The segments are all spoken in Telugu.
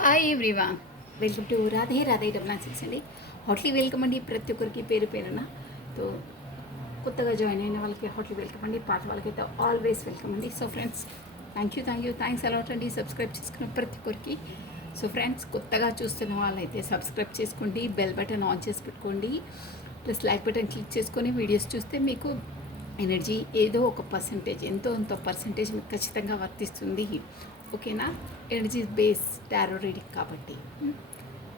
Hi everyone, welcome to Radhe Radhe డబ్ల్యూ6 అండి. హాట్లీ వెల్కమ్ అండి ప్రతి ఒక్కరికి పేరు పేరున. తో కొత్తగా జాయిన్ అయిన వాళ్ళకి హాట్లీ వెల్కమ్ అండి, పాత వాళ్ళకైతే ఆల్వేస్ వెల్కమ్ అండి. సో ఫ్రెండ్స్, థ్యాంక్స్ అలాట్ అండి సబ్స్క్రైబ్ చేసుకున్న ప్రతి ఒక్కరికి. సో ఫ్రెండ్స్, కొత్తగా చూస్తున్న వాళ్ళైతే సబ్స్క్రైబ్ చేసుకోండి, బెల్ బటన్ ఆన్ చేసి పెట్టుకోండి, ప్లస్ లైక్ బటన్ క్లిక్ చేసుకొని వీడియోస్ చూస్తే మీకు ఎనర్జీ ఏదో ఒక పర్సంటేజ్, ఎంతో పర్సంటేజ్ మీకు ఖచ్చితంగా వర్తిస్తుంది. ఓకేనా? ఎనర్జీ బేస్ టారో రీడింగ్ కాబట్టి.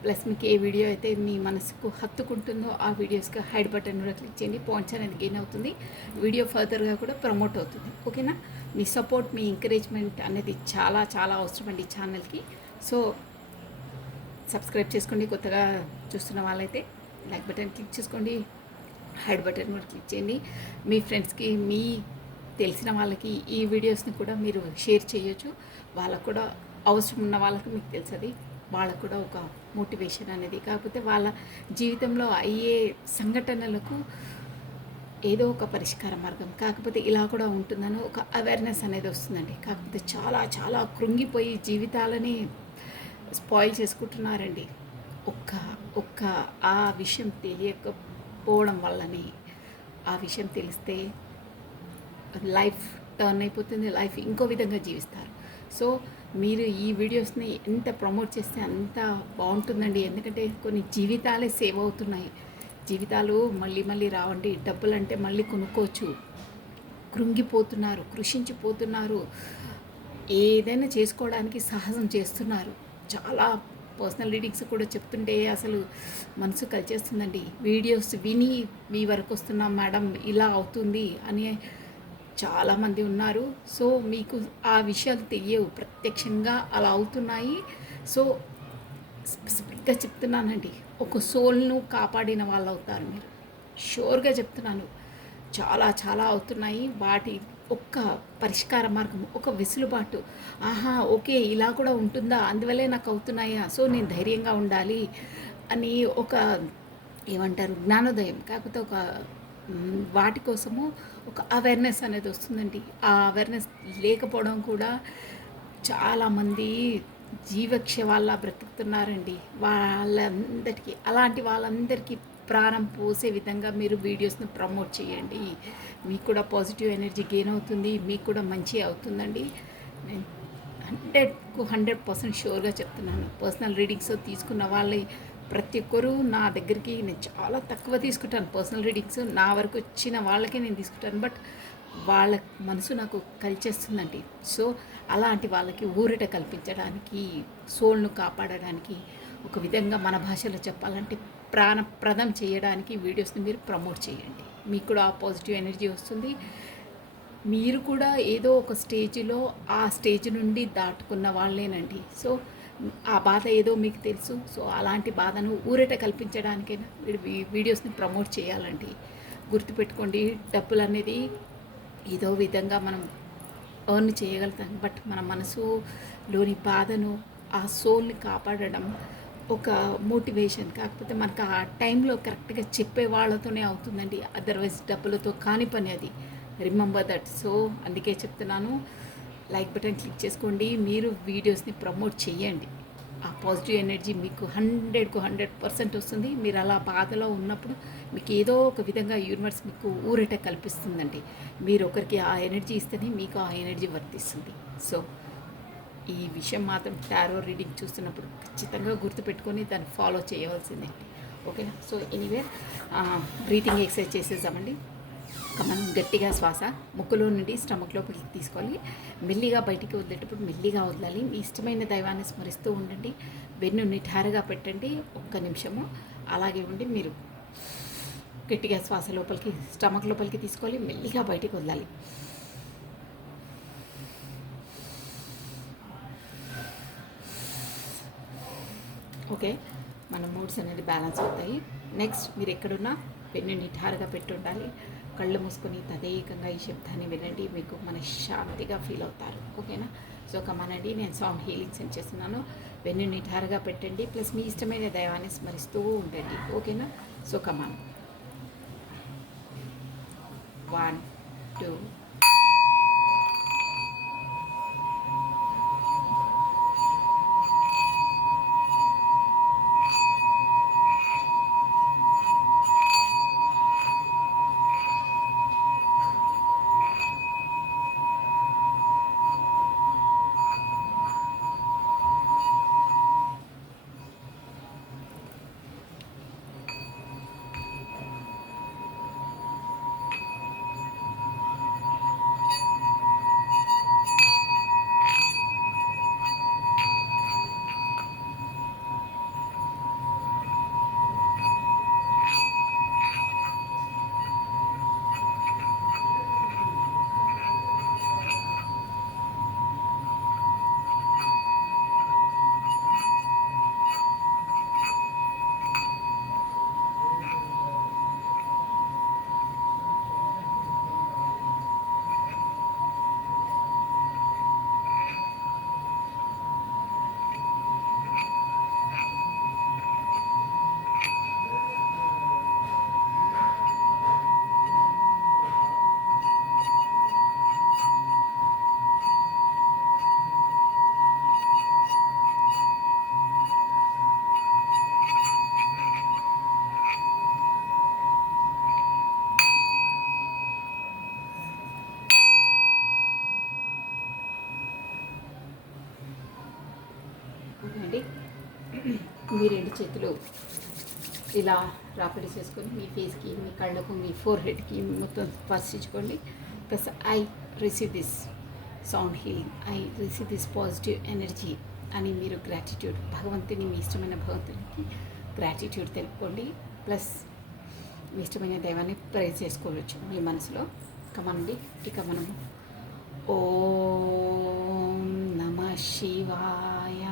ప్లస్ మీకు ఏ వీడియో అయితే మీ మనసుకు హత్తుకుంటుందో ఆ వీడియోస్కి హైడ్ బటన్ కూడా క్లిక్ చేయండి. పాయింట్స్ అనేది గెయిన్ అవుతుంది, వీడియో ఫర్దర్గా కూడా ప్రమోట్ అవుతుంది. ఓకేనా? మీ సపోర్ట్, మీ ఎంకరేజ్మెంట్ అనేది చాలా చాలా అవసరం అండి ఈ ఛానల్కి. సో సబ్స్క్రైబ్ చేసుకోండి. కొత్తగా చూస్తున్న వాళ్ళైతే లైక్ బటన్ క్లిక్ చేసుకోండి, హైడ్ బటన్ కూడా క్లిక్ చేయండి. మీ ఫ్రెండ్స్కి, మీ తెలిసిన వాళ్ళకి ఈ వీడియోస్ని కూడా మీరు షేర్ చేయొచ్చు. వాళ్ళకు కూడా అవసరం ఉన్న వాళ్ళకి మీకు తెలుసది, వాళ్ళకు కూడా ఒక మోటివేషన్ అనేది. కాకపోతే వాళ్ళ జీవితంలో అయ్యే సంఘటనలకు ఏదో ఒక పరిష్కార మార్గం, కాకపోతే ఇలా కూడా ఉంటుందని ఒక అవేర్నెస్ అనేది వస్తుందండి. కాకపోతే చాలా చాలా కృంగిపోయి జీవితాలని స్పాయిల్ చేసుకుంటున్నారండి. ఒక్క ఒక్క ఆ విషయం తెలియకపోవడం వల్లనే. ఆ విషయం తెలిస్తే లైఫ్ టర్న్ అయిపోతుంది, లైఫ్ ఇంకో విధంగా జీవిస్తారు. సో మీరు ఈ వీడియోస్ని ఎంత ప్రమోట్ చేస్తే అంత బాగుంటుందండి. ఎందుకంటే కొన్ని జీవితాలే సేవ్ అవుతున్నాయి. జీవితాలు మళ్ళీ మళ్ళీ రావండి. డబ్బులు అంటే మళ్ళీ కొనుక్కోవచ్చు. కృంగిపోతున్నారు, కృషించిపోతున్నారు, ఏదైనా చేసుకోవడానికి సాహసం చేస్తున్నారు. చాలా పర్సనల్ రీడింగ్స్ కూడా చెప్తుంటే అసలు మనసు కలిచేస్తుందండి. వీడియోస్ విని మీ వరకు వస్తున్నాం మేడం, ఇలా అవుతుంది అని చాలామంది ఉన్నారు. సో మీకు ఆ విషయాలు తెలియవు, ప్రత్యక్షంగా అలా అవుతున్నాయి. సో స్పెసిఫిక్గా చెప్తున్నానండి, ఒక సోల్ను కాపాడిన వాళ్ళు అవుతారు మీరు. షూర్గా చెప్తున్నాను. చాలా చాలా అవుతున్నాయి. వాటి ఒక్క పరిష్కార మార్గం, ఒక వెసులుబాటు. ఆహా, ఓకే, ఇలా కూడా ఉంటుందా, అందువల్లే నాకు అవుతున్నాయా, సో నేను ధైర్యంగా ఉండాలి అని ఒక ఏమంటారు జ్ఞానోదయం. కాకపోతే ఒక వాటి కోసము ఒక అవేర్నెస్ అనేది వస్తుందండి. ఆ అవేర్నెస్ లేకపోవడం కూడా చాలామంది జీవక్షవాల్లా బ్రతుకుతున్నారండి. వాళ్ళందరికీ, అలాంటి వాళ్ళందరికీ ప్రాణం పోసే విధంగా మీరు వీడియోస్ని ప్రమోట్ చేయండి. మీకు కూడా పాజిటివ్ ఎనర్జీ గెయిన్ అవుతుంది, మీకు కూడా మంచి అవుతుందండి. నేను 100% షూర్గా చెప్తున్నాను. పర్సనల్ రీడింగ్స్ తీసుకున్న వాళ్ళే ప్రతి ఒక్కరూ నా దగ్గరికి, నేను చాలా తక్కువ తీసుకుంటాను పర్సనల్ రీడింగ్స్. నా వరకు వచ్చిన వాళ్ళకే నేను తీసుకుంటాను. బట్ వాళ్ళ మనసు నాకు కలిచేస్తుందండి. సో అలాంటి వాళ్ళకి ఊరట కల్పించడానికి, సోల్ను కాపాడడానికి, ఒక విధంగా మన భాషలో చెప్పాలంటే ప్రాణప్రదం చేయడానికి వీడియోస్ని మీరు ప్రమోట్ చేయండి. మీకు కూడా ఆ పాజిటివ్ ఎనర్జీ వస్తుంది. మీరు కూడా ఏదో ఒక స్టేజ్లో ఆ స్టేజ్ నుండి దాటుకున్న వాళ్ళేనండి. సో ఆ బాధ ఏదో మీకు తెలుసు. సో అలాంటి బాధను ఊరట కల్పించడానికైనా మీరు వీడియోస్ని ప్రమోట్ చేయాలండి. గుర్తుపెట్టుకోండి, డబ్బులు అనేది ఏదో విధంగా మనం ఎర్న్ చేయగలుగుతాం. బట్ మన మనసులోని బాధను, ఆ సోల్ని కాపాడడం ఒక మోటివేషన్. కాకపోతే మనకు ఆ టైంలో కరెక్ట్గా చెప్పే వాళ్ళతోనే అవుతుందండి. అదర్వైజ్ డబ్బులతో కాని పని అది. Remember that. సో అందుకే చెప్తున్నాను, లైక్ బటన్ క్లిక్ చేసుకోండి, మీరు వీడియోస్ని ప్రమోట్ చేయండి. ఆ పాజిటివ్ ఎనర్జీ మీకు 100% వస్తుంది. మీరు అలా బాధలో ఉన్నప్పుడు మీకు ఏదో ఒక విధంగా యూనివర్స్ మీకు ఊరట కల్పిస్తుందండి. మీరు ఒకరికి ఆ ఎనర్జీ ఇస్తేనే మీకు ఆ ఎనర్జీ వర్తిస్తుంది. సో ఈ విషయం మాత్రం టారో రీడింగ్ చూస్తున్నప్పుడు ఖచ్చితంగా గుర్తుపెట్టుకొని దాన్ని ఫాలో చేయవలసిందే. ఓకేనా? సో ఎనీవే, బ్రీతింగ్ ఎక్సర్సైజ్ చేసేద్దామండి. మనం గట్టిగా శ్వాస ముక్కులో నుండి స్టమక్ లోపలికి తీసుకోవాలి. మెల్లిగా బయటికి వదిలేటప్పుడు మెల్లిగా వదలాలి. మీ ఇష్టమైన దైవాన్ని స్మరిస్తూ ఉండండి. వెన్ను నిఠారుగా పెట్టండి. 1 నిమిషము అలాగే ఉండి మీరు గట్టిగా శ్వాస లోపలికి, స్టమక్ లోపలికి తీసుకోవాలి. మెల్లిగా బయటికి వదలాలి. ఓకే, మన మూడ్స్ అనేది బ్యాలెన్స్ అవుతాయి. నెక్స్ట్, మీరు ఎక్కడున్నా వెన్ను నిఠారుగా పెట్టి ఉండాలి. కళ్ళు మూసుకొని తదేకంగా ఈ శబ్దాన్ని వినండి. మీకు మనశ్శాంతిగా ఫీల్ అవుతారు. ఓకేనా? సో కమానండి, నేను సౌండ్ హీలింగ్ సెండ్ చేస్తున్నాను. వెన్ను నిఠారుగా పెట్టండి, ప్లస్ మీ ఇష్టమైన దైవాన్ని స్మరిస్తూ ఉండండి. ఓకేనా? సో కమాన్. 1 2 3 అండి మీ రెండు చేతులు ఇలా రాపిడి చేసుకొని మీ ఫేస్కి, మీ కళ్ళకు, మీ ఫోర్ హెడ్కి మొత్తం స్పర్శించుకోండి. Plus I receive this sound healing, I receive this positive energy అని మీరు గ్రాటిట్యూడ్, భగవంతుని, మీ ఇష్టమైన భగవంతునికి గ్రాటిట్యూడ్ తెలుపుకోండి. ప్లస్ మీ ఇష్టమైన దైవాన్ని ప్రేర్ చేసుకోవచ్చు మీ మనసులో. కమండి ఇక మనము ఓం నమః శివాయ,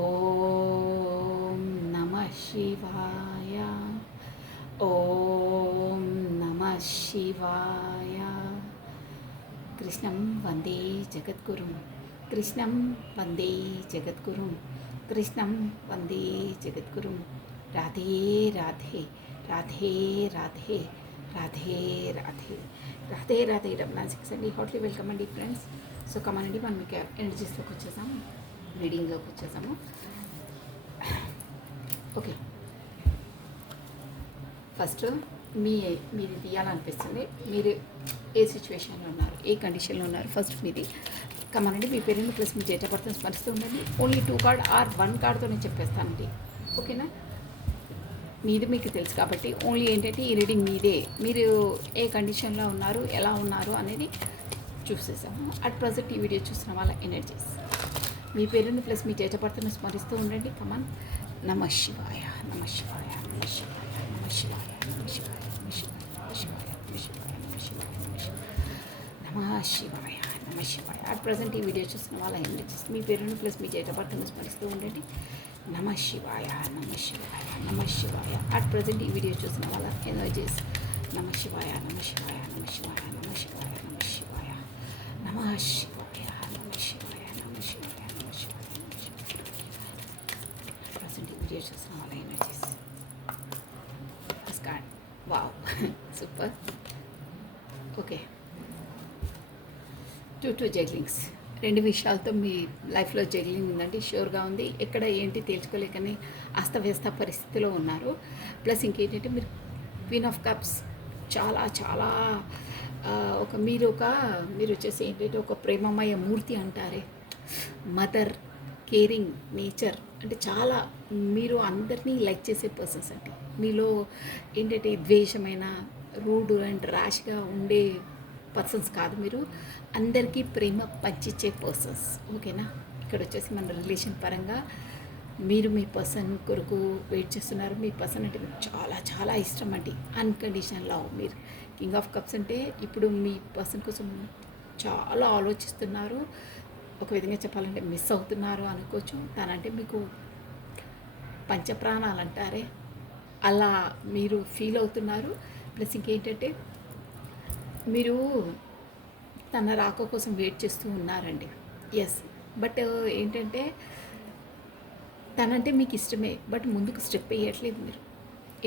ఓం నమః శివాయ, ఓం నమః శివాయ. కృష్ణం వందే జగద్గురుం, కృష్ణం వందే జగద్గురుం, కృష్ణం వందే జగద్గురుం. రాధే రాధే, రాధే రాధే, రాధే రాధే, రాధే రాధే. 6 అండి. హాట్లీ వెల్కమ్ అండి ఫ్రెండ్స్. సో కమనండి, మనం మీకు ఎనర్జీస్లోకి వచ్చేసాము, రీడింగ్లోకి వచ్చేసాము. ఓకే, ఫస్ట్ మీది తీయాలనిపిస్తుంది. మీరు ఏ సిచ్యువేషన్లో ఉన్నారు, ఏ కండిషన్లో ఉన్నారు, ఫస్ట్ మీది కమనండి. మీ పేరెంట్ ప్లస్ మీ డేట్ ఆఫ్ బర్త్ స్మరిస్తూ ఉండండి. ఓన్లీ 2 కార్డ్ ఆర్ 1 కార్డ్తో నేను చెప్పేస్తానండి. ఓకేనా? మీది మీకు తెలుసు కాబట్టి ఓన్లీ ఏంటంటే ఈ రీడింగ్ మీదే. మీరు ఏ కండిషన్లో ఉన్నారు, ఎలా ఉన్నారు అనేది చూసేసాము. అట్ ప్రజెంట్ ఈ వీడియో చూసిన వాళ్ళ ఎనర్జీస్, మీ పేరుని ప్లస్ మీ డేట్ ఆఫ్ బర్త్ని స్మరిస్తూ ఉండండి. కమాన్. నమః శివాయ, నమః శివాయ, నమః శివాయ, నమః శివాయ, నమః శివాయ, నమః శివాయ, నమః శివాయ, నమః శివాయ, నమః శివాయ, నమః శివాయ, నమః శివాయ. అట్ ప్రజెంట్ ఈ వీడియో చూసిన వాళ్ళ ఎనర్జీస్, మీ పేరుని ప్లస్ మీ డేట్ ఆఫ్ బర్త్ని స్మరిస్తూ ఉండండి. నమః శివాయ, నమః శివాయ, నమః శివాయ. అట్ ప్రజెంట్ ఈ వీడియో చూసిన వాళ్ళ ఎనర్జీస్, నమః శివాయ, నమః శివాయ, నమః శివాయ, నమః శివాయ, నమః శివాయ, నమః శివాయ, నమః శివాయ, నమః శివాయ, నమః శివాయ, నమః శివాయ. అట్ ప్రజెంట్ ఈ వీడియో చూసిన వాళ్ళ energies. Scan. Wow, super. Okay, 2 జగ్లింగ్స్. 2 విషయాలతో మీ లైఫ్లో జగ్లింగ్ ఉందండి, షూర్గా ఉంది. ఎక్కడ ఏంటి తేల్చుకోలేకని అస్తవ్యస్త పరిస్థితిలో ఉన్నారు. ప్లస్ ఇంకేంటంటే మీరు క్వీన్ ఆఫ్ కప్స్, చాలా చాలా మీరు వచ్చేసి ఏంటంటే ఒక ప్రేమమయ మూర్తి అంటారే, మదర్, కేరింగ్ నేచర్ అంటే చాలా మీరు అందరినీ లైక్ చేసే పర్సన్స్ అండి. మీలో ఏంటంటే ద్వేషమైన, రూడ్ అండ్ ర్యాష్గా ఉండే పర్సన్స్ కాదు. మీరు అందరికీ ప్రేమ పంచిచ్చే పర్సన్స్. ఓకేనా? ఇక్కడ వచ్చేసి మన రిలేషన్ పరంగా మీరు మీ పర్సన్ కొరకు వెయిట్ చేస్తున్నారు. మీ పర్సన్ అంటే మీకు చాలా చాలా ఇష్టం అండి. Unconditional love. మీరు కింగ్ ఆఫ్ కప్స్ అంటే ఇప్పుడు మీ పర్సన్ కోసం చాలా ఆలోచిస్తున్నారు. ఒక విధంగా చెప్పాలంటే మిస్ అవుతున్నారు అనుకోవచ్చు. తనంటే మీకు పంచప్రాణాలు అంటారే, అలా మీరు ఫీల్ అవుతున్నారు. ప్లస్ ఇంకేంటంటే మీరు తన రాక కోసం వెయిట్ చేస్తూ ఉన్నారండి. ఎస్, బట్ ఏంటంటే తనంటే మీకు ఇష్టమే, బట్ ముందుకు స్టెప్ వేయట్లేదు మీరు.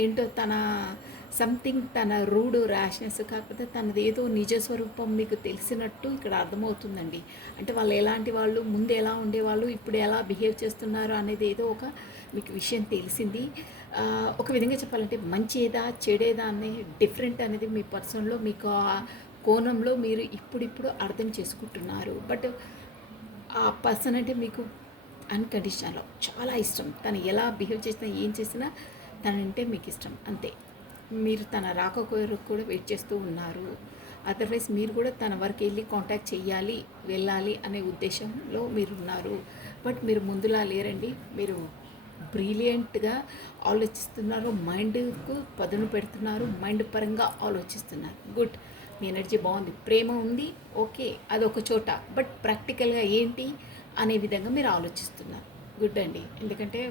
ఏంటో తన రూడ్, ర్యాష్నెస్, కాకపోతే తనది ఏదో నిజస్వరూపం మీకు తెలిసినట్టు ఇక్కడ అర్థమవుతుందండి. అంటే వాళ్ళు ఎలాంటి వాళ్ళు, ముందు ఎలా ఉండేవాళ్ళు, ఇప్పుడు ఎలా బిహేవ్ చేస్తున్నారు అనేది ఏదో ఒక మీకు విషయం తెలిసింది. ఒక విధంగా చెప్పాలంటే మంచి ఏదా చెడేదా అనే డిఫరెంట్ అనేది మీ పర్సన్లో, మీకు ఆ కోణంలో మీరు ఇప్పుడిప్పుడు అర్థం చేసుకుంటున్నారు. బట్ ఆ పర్సన్ అంటే మీకు అన్కండిషనల్ చాలా ఇష్టం. తను ఎలా బిహేవ్ చేసినా, ఏం చేసినా తనంటే మీకు ఇష్టం అంతే. మీరు తన రాక కొరకు కూడా వెయిట్ చేస్తూ ఉన్నారు. అదర్వైజ్ మీరు కూడా తన వరకు వెళ్ళి కాంటాక్ట్ చేయాలి, వెళ్ళాలి అనే ఉద్దేశంలో మీరు ఉన్నారు. బట్ మీరు ముందులా లేరండి. మీరు బ్రిలియంట్గా ఆలోచిస్తున్నారు, మైండ్కు పదును పెడుతున్నారు, మైండ్ పరంగా ఆలోచిస్తున్నారు. గుడ్, మీ ఎనర్జీ బాగుంది, ప్రేమ ఉంది, ఓకే, అదొక చోట. బట్ ప్రాక్టికల్గా ఏంటి అనే విధంగా మీరు ఆలోచిస్తున్నారు. గుడ్ అండి. ఎందుకంటే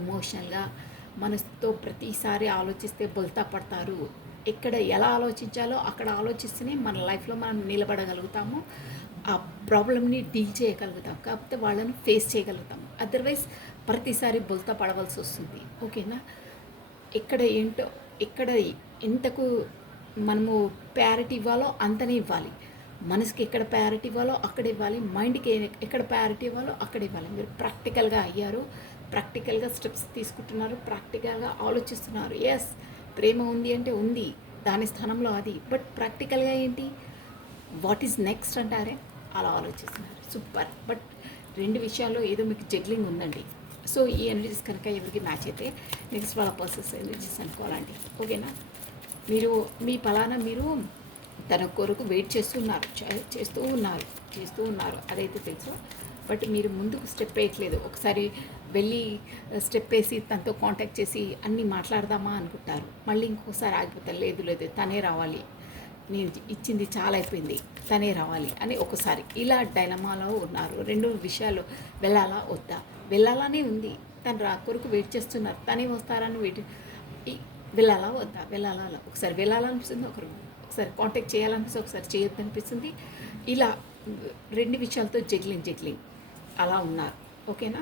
ఎమోషనల్గా మనసుతో ప్రతిసారి ఆలోచిస్తే బొల్తా పడతారు. ఎక్కడ ఎలా ఆలోచించాలో అక్కడ ఆలోచిస్తేనే మన లైఫ్లో మనం నిలబడగలుగుతాము, ఆ ప్రాబ్లమ్ని డీల్ చేయగలుగుతాం, కాకపోతే వాళ్ళని ఫేస్ చేయగలుగుతాం. అదర్వైజ్ ప్రతిసారి బొల్తా పడవలసి వస్తుంది. ఓకేనా? ఎక్కడ ఎంతకు మనము ప్రయారిటీ ఇవ్వాలో అంతనే ఇవ్వాలి. మనసుకి ఎక్కడ ప్రయారిటీ ఇవ్వాలో అక్కడ ఇవ్వాలి, మైండ్కి ఎక్కడ ప్రయారిటీ ఇవ్వాలో అక్కడ ఇవ్వాలి. మీరు ప్రాక్టికల్గా అయ్యారు, ప్రాక్టికల్గా స్టెప్స్ తీసుకుంటున్నారు, ప్రాక్టికల్గా ఆలోచిస్తున్నారు. ఎస్, ప్రేమ ఉంది అంటే ఉంది, దాని స్థానంలో అది. బట్ ప్రాక్టికల్గా ఏంటి, వాట్ ఈజ్ నెక్స్ట్ అంటారే, అలా ఆలోచిస్తున్నారు. సూపర్. బట్ రెండు విషయాల్లో ఏదో మీకు జగ్లింగ్ ఉందండి. సో ఈ ఎనర్జీస్ కనుక ఎవరికి మ్యాచ్ అయితే నెక్స్ట్ వాళ్ళ పర్సన్స్ ఎనర్జీస్ అనుకోవాలండి. ఓకేనా? మీరు మీ పలానా మీరు తన కొరకు వెయిట్ చేస్తూ ఉన్నారు అదైతే తెలుసు. బట్ మీరు ముందుకు స్టెప్ వేయట్లేదు. ఒకసారి వెళ్ళి స్టెప్ వేసి తనతో కాంటాక్ట్ చేసి అన్నీ మాట్లాడదామా అనుకుంటారు. మళ్ళీ ఇంకోసారి ఆగిపోతారు. లేదు తనే రావాలి, నేను ఇచ్చింది చాలా అయిపోయింది, తనే రావాలి అని ఒకసారి ఇలా డైలమాలో ఉన్నారు. రెండు విషయాలు వెళ్ళాలా వద్దా, వెళ్ళాలనే ఉంది, తను కొరకు వెయిట్ చేస్తున్నారు, తనే వస్తారని వెళ్ళాలా వద్దా, ఒకసారి వెళ్ళాలనిపిస్తుంది, ఒకసారి కాంటాక్ట్ చేయాలనిపిస్తుంది, ఒకసారి చేయొద్దు అనిపిస్తుంది. ఇలా రెండు విషయాలతో జగ్లింగ్ అలా ఉన్నారు. ఓకేనా?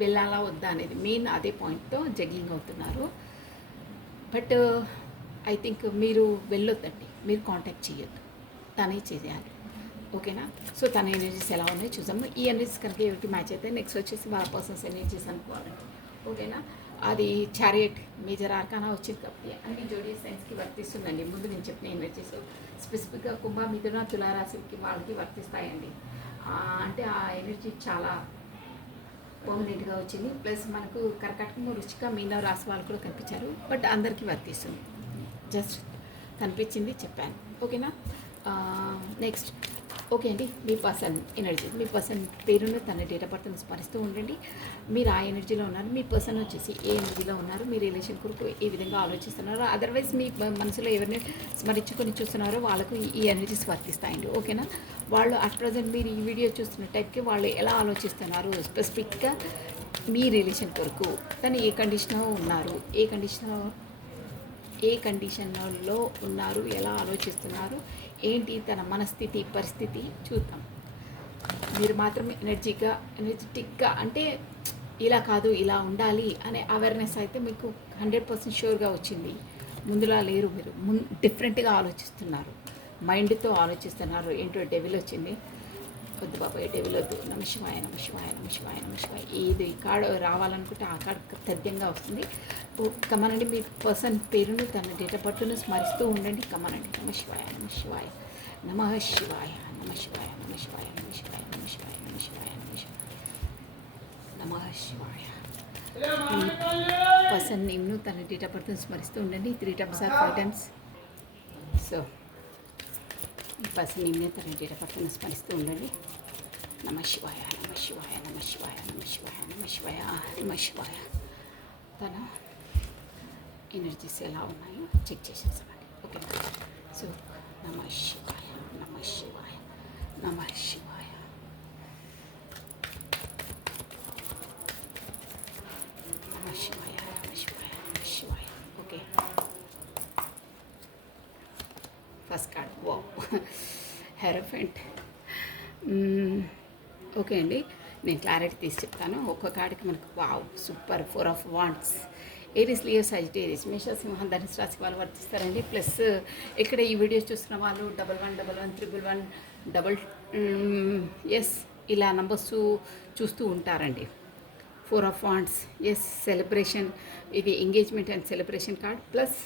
వెళ్ళాలా వద్దా అనేది మెయిన్ అదే పాయింట్తో జగ్లింగ్ అవుతున్నారు. బట్ ఐ థింక్ మీరు వెళ్ళొద్దండి, మీరు కాంటాక్ట్ చేయొద్దు, తనే చేయాలి. ఓకేనా? సో తన ఎనర్జీస్ ఎలా ఉన్నాయో చూసాము. ఈ ఎనర్జీస్ కనుక ఎవరికి మ్యాచ్ అయితే నెక్స్ట్ వచ్చేసి వాళ్ళ పర్సన్స్ ఎనర్జీస్ అనుకోవాలండి. ఓకేనా? అది చారియట్ మేజర్ ఆర్కానా వచ్చింది కాబట్టి అన్ని జోడీ సైన్స్కి వర్తిస్తుందండి. ముందు నేను చెప్పిన ఎనర్జీస్ స్పెసిఫిక్గా కుంభ, మిథున, తులారాశికి వాళ్ళకి వర్తిస్తాయండి. అంటే ఆ ఎనర్జీ చాలా పర్మనెంట్గా వచ్చింది. ప్లస్ మనకు కర్కాటకము, వృశ్చిక, మీన రాశి వాళ్ళు కూడా కనిపించారు. బట్ అందరికీ వర్తిస్తుంది. జస్ట్ కనిపించింది చెప్పాను. ఓకేనా? నెక్స్ట్ ఓకే అండి, మీ పర్సన్ ఎనర్జీ, మీ పర్సన్ పేరును తన డేట్ ఆఫ్ బర్త్ని స్మరిస్తూ ఉండండి. మీరు ఆ ఎనర్జీలో ఉన్నారు. మీ పర్సన్ వచ్చేసి ఏ ఎనర్జీలో ఉన్నారు, మీ రిలేషన్ కొరకు ఏ విధంగా ఆలోచిస్తున్నారో, అదర్వైజ్ మీ మనసులో ఎవరిని స్మరించుకొని చూస్తున్నారో వాళ్ళకు ఈ ఎనర్జీస్ వర్తిస్తాయండి. ఓకేనా? వాళ్ళు అట్ ప్రజెంట్ మీరు ఈ వీడియో చూస్తున్న టైప్కి వాళ్ళు ఎలా ఆలోచిస్తున్నారు, స్పెసిఫిక్గా మీ రిలేషన్ కొరకు తను ఏ కండిషన్లో ఉన్నారు, ఏ కండిషన్లో ఉన్నారు, ఎలా ఆలోచిస్తున్నారు, ఏంటి తన మనస్థితి, పరిస్థితి చూద్దాం. మీరు మాత్రం ఎనర్జెటిక్గా అంటే ఇలా కాదు ఇలా ఉండాలి అనే అవేర్నెస్ అయితే మీకు 100% షూర్గా వచ్చింది. ముందులా లేరు, మీరు డిఫరెంట్గా ఆలోచిస్తున్నారు, మైండ్తో ఆలోచిస్తున్నారు. ఏంటో డెవిల్ వచ్చింది, వద్దు బాబాయ్ డెవిల్ వద్దు. నమశివాయ. ఏది కాడ రావాలనుకుంటే ఆ కాడ తథ్యంగా వస్తుంది. కమనండి, మీ పర్సన్ పేరును తన డేట్ ఆఫ్ బర్త్ను స్మరిస్తూ ఉండండి. కమనండి. నమశివాయ. పర్సన్ నేమ్ను తన డేట్ ఆఫ్ బర్త్ను స్మరిస్తూ ఉండండి 3 times or 5 times. సో ఈ పర్సన్ నేమ్ని తన డేట్ ఆఫ్ బర్త్ను స్మరిస్తూ ఉండండి. నమశివాయ. తన ఎనర్జీస్ ఎలా ఉన్నాయో చెక్ చేసేసామండి. ఓకే. సో నమశివాయ. Okay. First card wow, hierophant. Okay అండి, నేను క్లారిటీ తీసి చెప్తాను. ఒక్క కార్డుకి మనకు wow super 4 of Wands. Aries, Leo, Sagittarius, మేష, సింహం, ధనుసు రాశి వాళ్ళు వర్తిస్తారండి. ప్లస్ ఇక్కడ ఈ వీడియోస్ చూస్తున్న వాళ్ళు 1111 111 ఇలా నంబర్స్ చూస్తూ ఉంటారండి. 4 of Wands, సెలబ్రేషన్. ఇది engagement and celebration card. Plus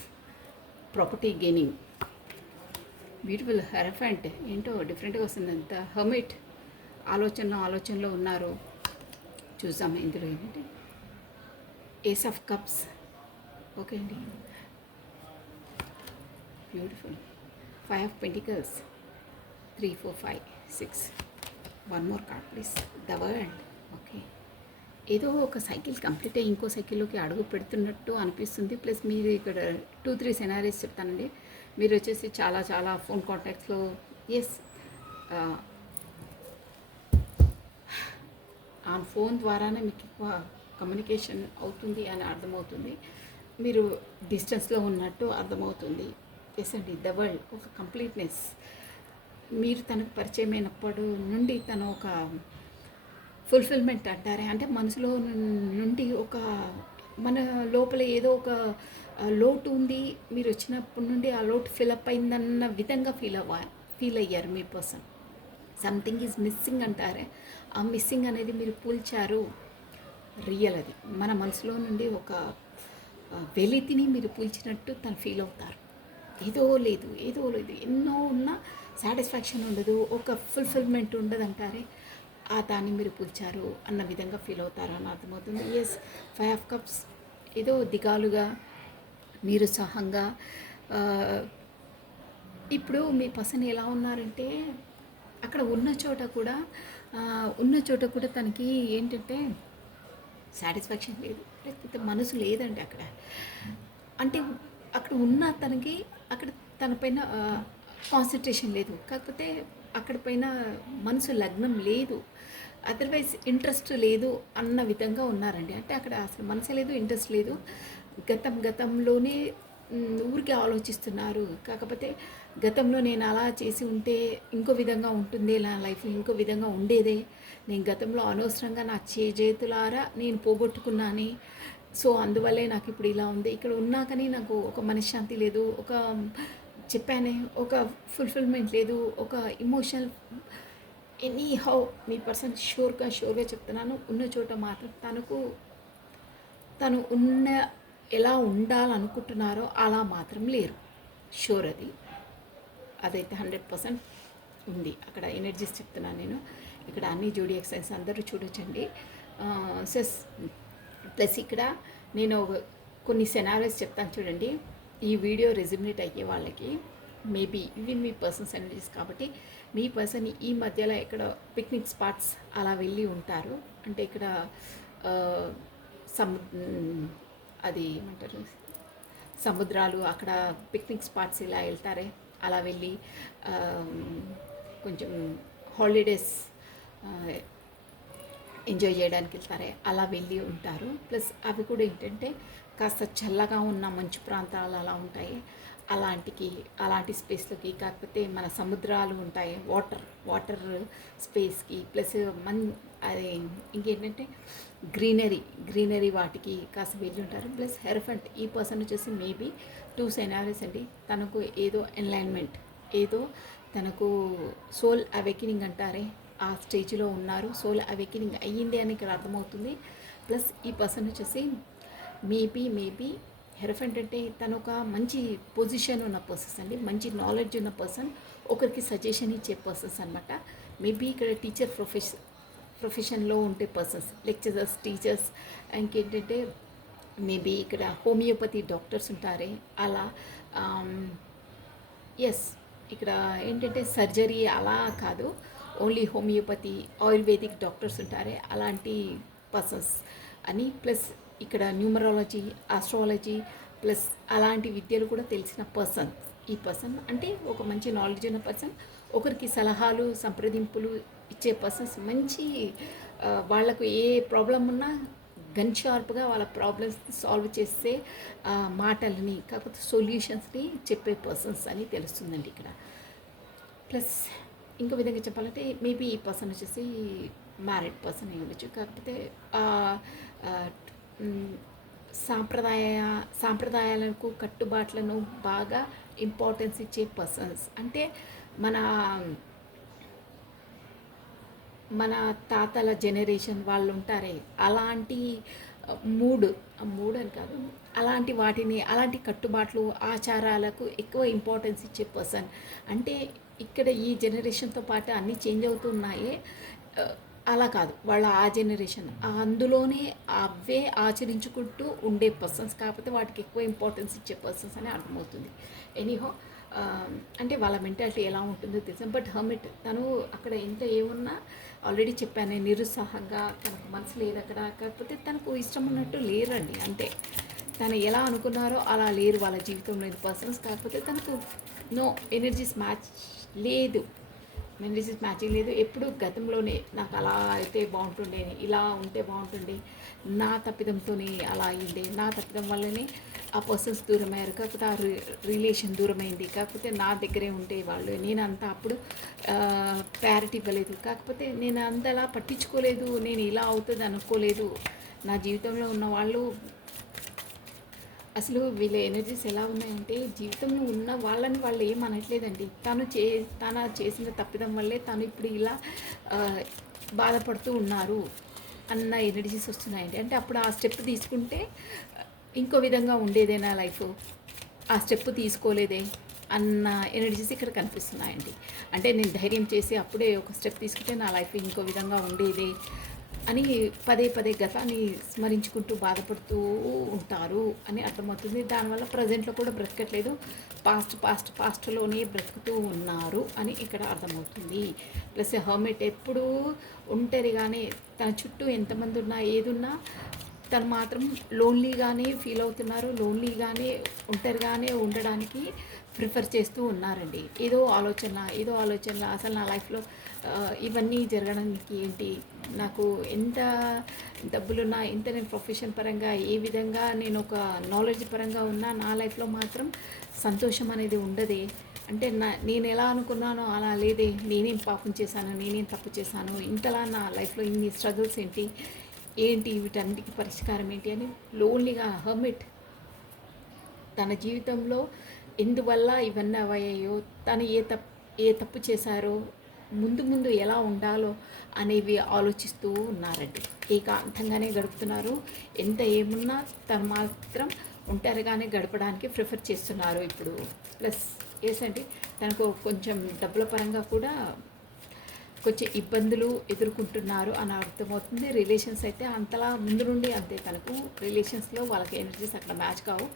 property gaining. Beautiful hierophant. ఏంటో డిఫరెంట్గా వస్తుంది. అంత హర్మిట్ ఆలోచనలో ఉన్నారు. చూసాము ఇందులో ఏంటంటే ఏస్ ఆఫ్ కప్స్. ఓకే అండి, beautiful. 5 of Pentacles, 3 4 5 6. One more card please. The world. Okay, ఏదో ఒక సైకిల్ కంప్లీట్ అయ్యి ఇంకో సైకిల్లోకి అడుగు పెడుతున్నట్టు అనిపిస్తుంది. ప్లస్ మీరు ఇక్కడ 2-3 సెనారీస్ చెప్తానండి. మీరు వచ్చేసి చాలా ఫోన్ కాంటాక్ట్స్లో ఆ ఫోన్ ద్వారానే మీకు ఎక్కువ కమ్యూనికేషన్ అవుతుంది అని అర్థమవుతుంది. మీరు డిస్టెన్స్లో ఉన్నట్టు అర్థమవుతుంది. అండి, ద వరల్డ్ ఒక కంప్లీట్నెస్. మీరు తనకు పరిచయమైనప్పటి నుండి తను ఒక ఫుల్ఫిల్మెంట్ అంటారే, అంటే మనసులో నుండి ఒక మన లోపల ఏదో ఒక లోటు ఉంది, మీరు వచ్చినప్పటి నుండి ఆ లోటు ఫిలప్ అయిందన్న విధంగా ఫీల్ అయ్యారు మీ పర్సన్. సంథింగ్ ఈజ్ మిస్సింగ్ అంటారే, ఆ మిస్సింగ్ అనేది మీరు పూల్చారు. రియల్ అది మన మనసులో నుండి ఒక వెలితిని మీరు పూల్చినట్టు తను ఫీల్ అవుతారు. ఏదో లేదు ఎన్నో ఉన్నా సాటిస్ఫాక్షన్ ఉండదు, ఒక ఫుల్ఫిల్మెంట్ ఉండదు అంటారే, ఆ దాన్ని మీరు పూడ్చారు అన్న విధంగా ఫీల్ అవుతారు అని అర్థమవుతుంది. ఎస్, 5 of Cups ఏదో దిగాలుగా నిరుత్సాహంగా. ఇప్పుడు మీ పర్సన్ ఎలా ఉన్నారంటే అక్కడ ఉన్న చోట కూడా తనకి ఏంటంటే సాటిస్ఫాక్షన్ లేదు, లేకపోతే మనసు లేదండి అక్కడ. అంటే అక్కడ ఉన్న తనకి అక్కడ తన పైన కాన్సన్ట్రేషన్ లేదు, కాకపోతే అక్కడ పైన మనసు లగ్నం లేదు, అదర్వైజ్ ఇంట్రెస్ట్ లేదు అన్న విధంగా ఉన్నారండి. అంటే అక్కడ అసలు మనసు లేదు, ఇంట్రెస్ట్ లేదు. గతంలోనే ఊరికే ఆలోచిస్తున్నారు. కాకపోతే గతంలో నేను అలా చేసి ఉంటే ఇంకో విధంగా ఉంటుంది, నా లైఫ్ ఇంకో విధంగా ఉండేదే, నేను గతంలో అనవసరంగా నా చేతులారా నేను పోగొట్టుకున్నాను, సో అందువల్లే నాకు ఇప్పుడు ఇలా ఉంది. ఇక్కడ ఉన్నాకని నాకు ఒక మనశ్శాంతి లేదు, ఒక చెప్పానే ఒక ఫుల్ఫిల్మెంట్ లేదు, ఒక ఇమోషనల్ ఎనీ హౌ. మీ పర్సన్ షూర్గా చెప్తున్నాను, ఉన్న చోట మాత్రం తను ఉన్న ఎలా ఉండాలనుకుంటున్నారో అలా మాత్రం లేరు. షూర్ అదైతే 100% ఉంది. అక్కడ ఎనర్జీస్ చెప్తున్నాను నేను. ఇక్కడ అన్ని జోడియాక్ సైన్స్ అందరూ చూడొచ్చండి. సెస్ ప్లస్ ఇక్కడ నేను కొన్ని సెనారియోస్ చెప్తాను చూడండి. ఈ వీడియో రెజ్యూమినేట్ అయ్యే వాళ్ళకి మేబీ ఇవి మీ పర్సన్స్ ఎనర్జీస్ కాబట్టి మీ పర్సన్ ఈ మధ్యలో ఇక్కడ పిక్నిక్ స్పాట్స్ అలా వెళ్ళి ఉంటారు. అంటే ఇక్కడ అది ఏమంటారు, సముద్రాలు, అక్కడ పిక్నిక్ స్పాట్స్ ఇలా వెళ్తారే, అలా వెళ్ళి కొంచెం హాలిడేస్ ఎంజాయ్ చేయడానికి వెళ్తారే, అలా వెళ్ళి ఉంటారు. ప్లస్ అవి కూడా ఏంటంటే కాస్త చల్లగా ఉన్న మంచు ప్రాంతాలు అలా ఉంటాయి, అలాంటి స్పేస్లోకి. కాకపోతే మన సముద్రాలు ఉంటాయి, వాటర్ స్పేస్కి, ప్లస్ అది ఇంకేంటంటే గ్రీనరీ వాటికి కాస్త వెళ్ళి ఉంటారు. ప్లస్ హెరఫెంట్ ఈ పర్సన్ వచ్చేసి మేబీ 2 సెనారీస్ అండి. తనకు ఏదో ఎన్లైన్మెంట్, ఏదో తనకు సోల్ అవేకినింగ్ అంటారే, ఆ స్టేజ్లో ఉన్నారు. సోల్ అవేకినింగ్ అయ్యింది అని ఇక్కడ అర్థమవుతుంది. ప్లస్ ఈ పర్సన్ వచ్చేసి మేబీ హెరఫెంట్ అంటే తను ఒక మంచి పొజిషన్ ఉన్న పర్సన్స్ అండి, మంచి నాలెడ్జ్ ఉన్న పర్సన్, ఒకరికి సజెషన్ ఇచ్చే పర్సన్స్ అనమాట. మేబీ ఇక్కడ టీచర్ ప్రొఫెషన్లో ఉండే పర్సన్స్, లెక్చరర్స్, టీచర్స్, ఇంకేంటంటే మేబీ ఇక్కడ హోమియోపతి డాక్టర్స్ ఉంటారే అలా. ఎస్, ఇక్కడ ఏంటంటే సర్జరీ అలా కాదు, ఓన్లీ హోమియోపతి, ఆయుర్వేదిక్ డాక్టర్స్ ఉంటారే అలాంటి పర్సన్స్ అని. ప్లస్ ఇక్కడ న్యూమరాలజీ, ఆస్ట్రాలజీ, ప్లస్ అలాంటి విద్యలు కూడా తెలిసిన పర్సన్ ఈ పర్సన్. అంటే ఒక మంచి నాలెడ్జ్ ఉన్న పర్సన్, ఒకరికి సలహాలు, సంప్రదింపులు ఇచ్చే పర్సన్స్, మంచి వాళ్లకు ఏ ప్రాబ్లం ఉన్నా గన్ షార్ప్గా వాళ్ళ ప్రాబ్లమ్స్ సాల్వ్ చేసే మాటలని, కాకపోతే సొల్యూషన్స్ని చెప్పే పర్సన్స్ అని తెలుస్తుందండి ఇక్కడ. ప్లస్ ఇంకో విధంగా చెప్పాలంటే మేబీ ఈ పర్సన్ వచ్చేసి మ్యారీడ్ పర్సన్ అయి ఉండొచ్చు, కాకపోతే సాంప్రదాయాలకు, కట్టుబాట్లను బాగా ఇంపార్టెన్స్ ఇచ్చే పర్సన్స్. అంటే మన తాతల జనరేషన్ వాళ్ళు ఉంటారే అలాంటి మూడ్ అని కాదు, అలాంటి కట్టుబాట్లు, ఆచారాలకు ఎక్కువ ఇంపార్టెన్స్ ఇచ్చే పర్సన్. అంటే ఇక్కడ ఈ జనరేషన్తో పాటు అన్నీ చేంజ్ అవుతున్నాయి, అలా కాదు, వాళ్ళ ఆ జనరేషన్ అందులోనే అవే ఆచరించుకుంటూ ఉండే పర్సన్స్, కాకపోతే వాటికి ఎక్కువ ఇంపార్టెన్స్ ఇచ్చే పర్సన్స్ అని అర్థమవుతుంది. ఎనీహో, అంటే వాళ్ళ మెంటాలిటీ ఎలా ఉంటుందో తెలుసు. బట్ హర్మిట్ తను అక్కడ ఎంత ఏమున్నా ఆల్రెడీ చెప్పాను, నిరుత్సాహంగా, తనకు మనసు లేదు అక్కడ. కాకపోతే తనకు ఇష్టం ఉన్నట్టు లేరండి, అంతే. తను ఎలా అనుకున్నారో అలా లేరు వాళ్ళ జీవితంలో పర్సన్స్. కాకపోతే తనకు నో ఎనర్జీస్ మ్యాచింగ్ లేదు. ఎప్పుడు గతంలోనే నాకు అలా అయితే బాగుంటుండే, ఇలా ఉంటే బాగుంటుండే, నా తప్పిదంతోనే అలా అయ్యింది, నా తప్పిదం వల్లనే ఆ పర్సన్స్ దూరం అయ్యారు, కాకపోతే ఆ రిలేషన్ దూరమైంది, కాకపోతే నా దగ్గరే ఉంటే వాళ్ళు, నేను అంతా అప్పుడు ప్రయారిటీ ఇవ్వలేదు, కాకపోతే నేను అంతలా పట్టించుకోలేదు, నేను ఇలా అవుతుంది అనుకోలేదు. నా జీవితంలో ఉన్న వాళ్ళు అసలు వీళ్ళ ఎనర్జీస్ ఎలా ఉన్నాయంటే జీవితంలో ఉన్న వాళ్ళని వాళ్ళు ఏం అనట్లేదండి. తను చేసిన తప్పిదం వల్లే తను ఇప్పుడు ఇలా బాధపడుతూ ఉన్నారు అన్న ఎనర్జీస్ వస్తున్నాయండి. అంటే అప్పుడు ఆ స్టెప్ తీసుకుంటే ఇంకో విధంగా ఉండేదే నా లైఫ్, ఆ స్టెప్ తీసుకోలేదే, అన్న ఎనర్జీస్ ఇక్కడ కనిపిస్తున్నాయండి. అంటే నేను ధైర్యం చేసి అప్పుడే ఒక స్టెప్ తీసుకుంటే నా లైఫ్ ఇంకో విధంగా ఉండేదే అని పదే పదే గతాన్ని స్మరించుకుంటూ బాధపడుతూ ఉంటారు అని అర్థమవుతుంది. దానివల్ల ప్రజెంట్లో కూడా బ్రతకట్లేదు, పాస్ట్లోనే బ్రతుకుతూ ఉన్నారు అని ఇక్కడ అర్థమవుతుంది. ప్లస్ హర్మిట్ ఎప్పుడూ ఒంటరిగానే, తన చుట్టూ ఎంతమంది ఉన్నా ఏదున్నా తను మాత్రం లోన్లీగానే ఫీల్ అవుతున్నారు, లోన్లీగానే ఒంటరిగానే ఉండడానికి ప్రిఫర్ చేస్తూ ఉన్నారండి. ఏదో ఆలోచన అసలు నా లైఫ్లో ఇవన్నీ జరగడానికి ఏంటి, నాకు ఎంత డబ్బులున్నా, ఎంత నేను ప్రొఫెషన్ పరంగా ఏ విధంగా నేను ఒక నాలెడ్జ్ పరంగా ఉన్నా నా లైఫ్లో మాత్రం సంతోషం అనేది ఉండదే. అంటే నేను ఎలా అనుకున్నానో అలా లేదే, నేనేం పాపం చేశాను, నేనేం తప్పు చేశాను, ఇంతలా నా లైఫ్లో ఇన్ని స్ట్రగుల్స్ ఏంటి వీటన్నిటికీ పరిష్కారం ఏంటి అని లోన్లీగా హర్మిట్ తన జీవితంలో ఎందువల్ల ఇవన్నీ అయ్యాయో, తను ఏ తప్పు చేశారో, ముందు ఎలా ఉండాలో అనేవి ఆలోచిస్తూ ఉన్నారండి. ఏకాంతంగానే గడుపుతున్నారు. ఎంత ఏమున్నా తను మాత్రం ఒంటరిగానే గడపడానికి ప్రిఫర్ చేస్తున్నారు ఇప్పుడు. ప్లస్ ఏంటంటే తనకు కొంచెం డబ్బుల పరంగా కూడా కొంచెం ఇబ్బందులు ఎదుర్కొంటున్నారు అని అర్థమవుతుంది. రిలేషన్స్ అయితే అంతలా ముందు నుండి అంతే, తనకు రిలేషన్స్లో వాళ్ళకి ఎనర్జీస్ అక్కడ మ్యాచ్ కావు.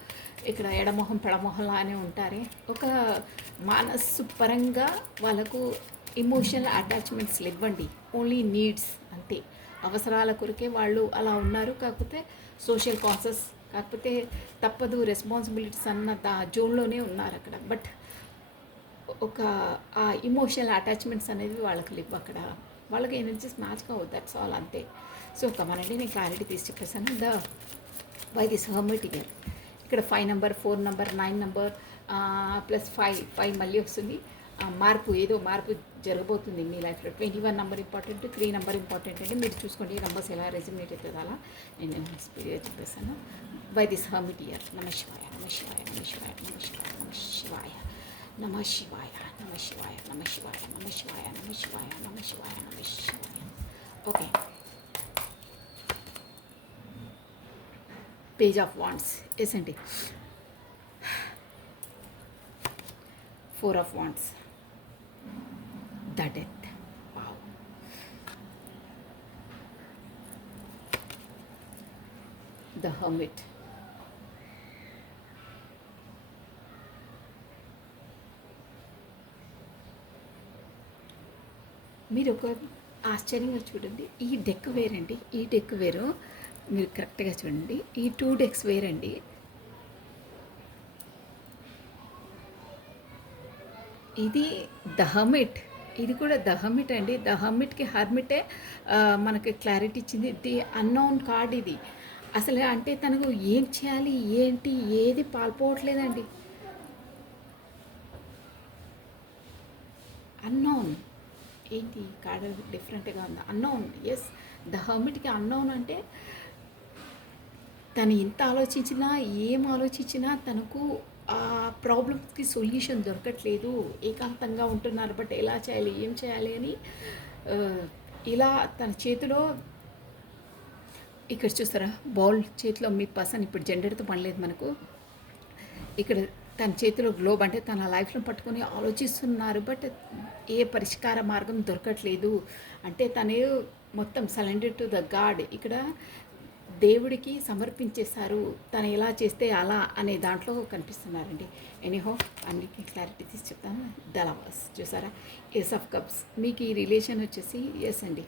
ఇక్కడ ఎడమొహం పెడమొహంలానే ఉంటారే. ఒక మనస్సు పరంగా వాళ్ళకు ఇమోషనల్ అటాచ్మెంట్స్ ఇవ్వండి, ఓన్లీ నీడ్స్ అంతే, అవసరాల కొరకే వాళ్ళు అలా ఉన్నారు. కాకపోతే సోషల్ కాన్సెస్, కాకపోతే తప్పదు రెస్పాన్సిబిలిటీస్ అన్న జోన్లోనే ఉన్నారు అక్కడ. బట్ ఒక ఆ ఇమోషనల్ అటాచ్మెంట్స్ అనేది వాళ్ళకి లేవు అక్కడ, వాళ్ళకి ఎనర్జీస్ మ్యాచ్ కావు, దట్స్ ఆల్ అంతే. సో కమనండి, నేను క్లారిటీ తీసి చెప్పేసాను. బై దిస్ హర్మిట్ ఇయర్ ఇక్కడ 5 నెంబర్, 4 నెంబర్, 9 నెంబర్ ప్లస్ 5 మళ్ళీ వస్తుంది. ఏదో మార్పు జరగబోతుంది మీ లైఫ్లో. 21 నెంబర్ ఇంపార్టెంట్, 3 నెంబర్ ఇంపార్టెంట్ అండి. మీరు చూసుకోండి ఈ నెంబర్స్ ఎలా రెజ్యూమేట్ అవుతుంది అలా నేను స్పీడ్గా చెప్పేసాను. By this hermit year. నమ శివాయ, నమ శివాయ, నమ శివాయ, నమ శివాయ, నమ శివాయ, నమ శివాయ, నమ శివాయ, నమ శివాయ, నమ శివాయ, నమ శివాయ, నమ శివాయ, నమ శివాయ. Okay, page of wands yes అండి. 4 of wands, the death, wow, the hermit, మీరు ఒక ఆశ్చర్యంగా చూడండి. ఈ డెక్ వేరండి, ఈ డెక్ వేరు, మీరు కరెక్ట్గా చూడండి. ఈ 2 డెక్స్ వేరండి. ఇది ద హర్మిట్, ఇది కూడా ద హర్మిట్ అండి. ద హర్మిటే మనకి క్లారిటీ ఇచ్చింది. ది అన్నోన్ కార్డ్ ఇది. అసలు అంటే తనకు ఏం చేయాలి ఏంటి ఏది పాల్పోవట్లేదండి. అన్నోన్ ఏంటి కార్డ్ డిఫరెంట్గా ఉంది. అన్నోన్, ఎస్, ద హర్మిట్కి అన్నోన్ అంటే తను ఎంత ఆలోచించినా ఏం ఆలోచించినా తనకు ఆ ప్రాబ్లమ్స్కి సొల్యూషన్ దొరకట్లేదు. ఏకాంతంగా ఉంటున్నారు, బట్ ఎలా చేయాలి ఏం చేయాలి అని ఇలా తన చేతిలో, ఇక్కడ చూస్తారా బాల్ చేతిలో, మీ పర్సన్ ఇప్పుడు జెండర్తో పనిలేదు మనకు. ఇక్కడ తన చేతిలో గ్లోబ్ అంటే తన లైఫ్లో పట్టుకొని ఆలోచిస్తున్నారు, బట్ ఏ పరిష్కార మార్గం దొరకట్లేదు. అంటే తనే మొత్తం సరెండర్ టు ద గాడ్, ఇక్కడ దేవుడికి సమర్పించేశారు. తను ఎలా చేస్తే అలా అనే దాంట్లో కనిపిస్తున్నారండి. ఎనీహో అన్నిటికీ క్లారిటీ తీసి చెప్తాను. ద లవర్స్ చూసారా, ఏస్ ఆఫ్ కప్స్, మీకు ఈ రిలేషన్ వచ్చేసి ఎస్ అండి.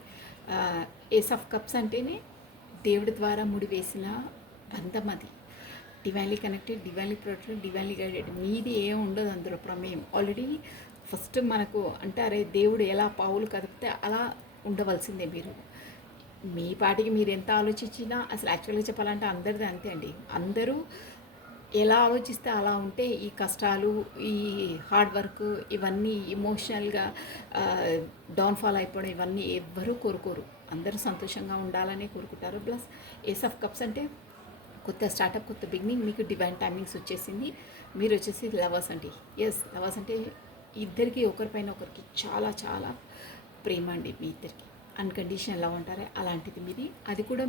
ఏస్ ఆఫ్ కప్స్ అంటేనే దేవుడి ద్వారా ముడివేసిన బంధం అది. Divinely connected, divinely protected, divinely guided. మీది ఏం ఉండదు అందులో ప్రమేయం. ఆల్రెడీ ఫస్ట్ మనకు అంటారే దేవుడు ఎలా పావులు కదిపితే అలా ఉండవలసిందే. మీరు మీ పాటికి మీరు ఎంత ఆలోచించినా, అసలు యాక్చువల్గా చెప్పాలంటే అందరిది అంతే అండి. అందరూ ఎలా ఆలోచిస్తే అలా ఉంటే ఈ కష్టాలు, ఈ హార్డ్ వర్క్, ఇవన్నీ ఇమోషనల్గా డౌన్ఫాల్ అయిపోవడం ఇవన్నీ ఎవ్వరూ కోరుకోరు. అందరూ సంతోషంగా ఉండాలని కోరుకుంటారు. ప్లస్ ఏస్ ఆఫ్ కప్స్ అంటే కొత్త స్టార్టప్, కొత్త బిగినింగ్, మీకు డివైన్ టైమింగ్స్ వచ్చేసింది. మీరు వచ్చేసి లవర్స్ అండి. ఎస్, లవర్స్ అంటే ఇద్దరికి ఒకరిపైన ఒకరికి చాలా చాలా ప్రేమ అండి. మీ ఇద్దరికి అన్కండిషనల్ లవ్ అంటారే అలాంటిది మీది. అది కూడా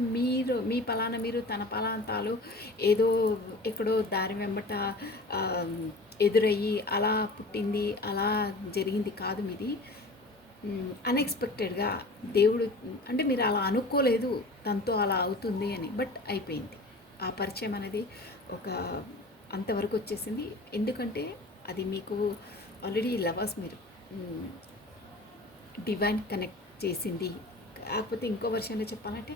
మీ పలానా మీరు తన పలాంతాలు ఏదో ఎక్కడో దారి వెంబట ఎదురయ్యి అలా పుట్టింది, అలా జరిగింది కాదు మీది. అన్ఎక్స్పెక్టెడ్గా దేవుడు, అంటే మీరు అలా అనుకోలేదు తనతో అలా అవుతుంది అని, బట్ అయిపోయింది. ఆ పరిచయం అనేది ఒక అంతవరకు వచ్చేసింది. ఎందుకంటే అది మీకు ఆల్రెడీ లవర్స్, మీరు డివైన్ కనెక్ట్ చేసింది. కాకపోతే ఇంకో వర్షన్లో చెప్పాలంటే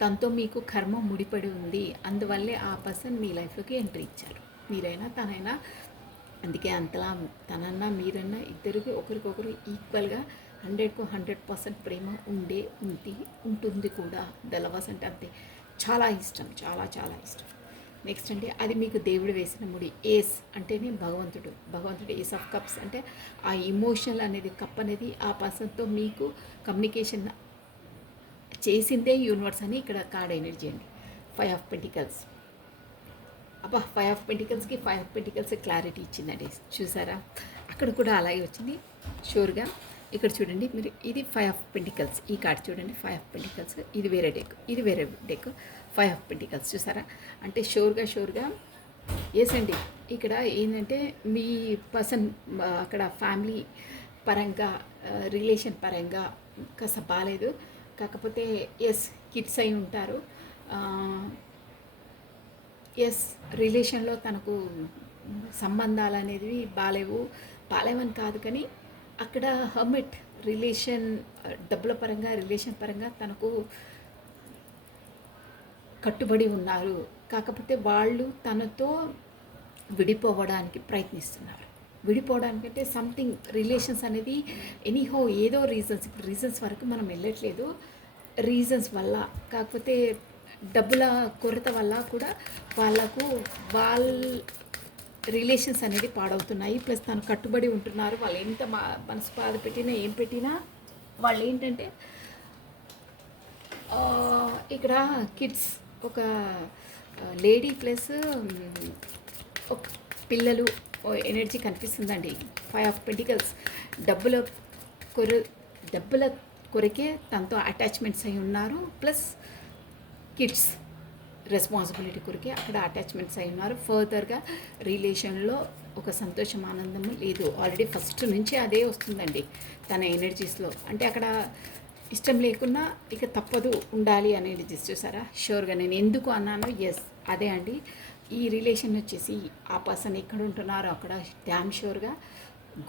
తనతో మీకు కర్మ ముడిపడి ఉంది, అందువల్లే ఆ పర్సన్ మీ లైఫ్లోకి ఎంట్రీ ఇచ్చారు. మీరైనా తనైనా, అందుకే అంతలా తనన్నా మీరన్నా ఇద్దరికి ఒకరికొకరు ఈక్వల్గా 100% ప్రేమ ఉంటుంది కూడా. దళవాస్ అంటే అంతే, చాలా ఇష్టం, చాలా చాలా ఇష్టం. నెక్స్ట్ అంటే అది మీకు దేవుడు వేసిన ముడి. ఏస్ అంటేనే భగవంతుడు ఏస్ ఆఫ్ కప్స్ అంటే ఆ ఇమోషనల్ అనేది, కప్ అనేది ఆ పర్సన్తో మీకు కమ్యూనికేషన్ చేసిందే యూనివర్స్ అని ఇక్కడ కార్డ్ ఎనర్జీ అండి. 5 ఆఫ్ పెంటికల్స్. అబ్బా, 5 ఆఫ్ పెంటికల్స్కి 5 ఆఫ్ పెంటికల్స్ క్లారిటీ ఇచ్చిందండి. చూసారా, అక్కడ కూడా అలాగే వచ్చింది షూర్గా. ఇక్కడ చూడండి మీరు, ఇది 5 ఆఫ్ పెంటికల్స్. ఈ కార్డ్ చూడండి, 5 ఆఫ్ పెంటికల్స్. ఇది వేరే డెక్, ఇది వేరే డెక్. 5 ఆఫ్ పెంటికల్స్ చూసారా, అంటే షూర్గా ఎస్ అండి. ఇక్కడ ఏంటంటే మీ పర్సన్ అక్కడ ఫ్యామిలీ పరంగా, రిలేషన్ పరంగా కాస్త బాగాలేదు. కాకపోతే ఎస్, కిడ్స్ అయి ఉంటారు. ఎస్, రిలేషన్లో తనకు సంబంధాలు అనేవి బాలేవని కాదు, కానీ అక్కడ హర్మిట్ రిలేషన్, డబ్బుల పరంగా, రిలేషన్ పరంగా తనకు కట్టుబడి ఉన్నారు. కాకపోతే వాళ్ళు తనతో విడిపోవడానికి ప్రయత్నిస్తున్నారు. విడిపోవడానికంటే సంథింగ్ రిలేషన్స్ అనేది ఎనీహో ఏదో రీజన్స్, ఇప్పుడు రీజన్స్ వరకు మనం వెళ్ళట్లేదు, రీజన్స్ వల్ల, కాకపోతే డబ్బుల కొరత వల్ల కూడా వాళ్ళ రిలేషన్స్ అనేది పాడవుతున్నాయి. ప్లస్ తను కట్టుబడి ఉంటున్నారు. వాళ్ళు ఎంత మనసు బాధ పెట్టినా ఏం పెట్టినా వాళ్ళు ఏంటంటే ఇక్కడ కిడ్స్, ఒక లేడీ ప్లస్ ఒక పిల్లలు ఎనర్జీ కనిపిస్తుందండి. 5 ఆఫ్ పెంటికల్స్. డబ్బుల కొరకే తనతో అటాచ్మెంట్స్ అయి ఉన్నారు. ప్లస్ కిడ్స్ రెస్పాన్సిబిలిటీ కొరకే అక్కడ అటాచ్మెంట్స్ అయి ఉన్నారు. ఫర్దర్గా రిలేషన్లో ఒక సంతోషం, ఆనందము లేదు. ఆల్రెడీ ఫస్ట్ నుంచి అదే వస్తుందండి తన ఎనర్జీస్లో. అంటే అక్కడ ఇష్టం లేకున్నా ఇక తప్పదు ఉండాలి అనే ఎనర్జీస్ చూసారా. షూర్గా నేను ఎందుకు అన్నానో, ఎస్ అదే అండి. ఈ రిలేషన్ వచ్చేసి ఆ పర్సన్ ఎక్కడ ఉంటున్నారో అక్కడ డ్యామ్ షూర్గా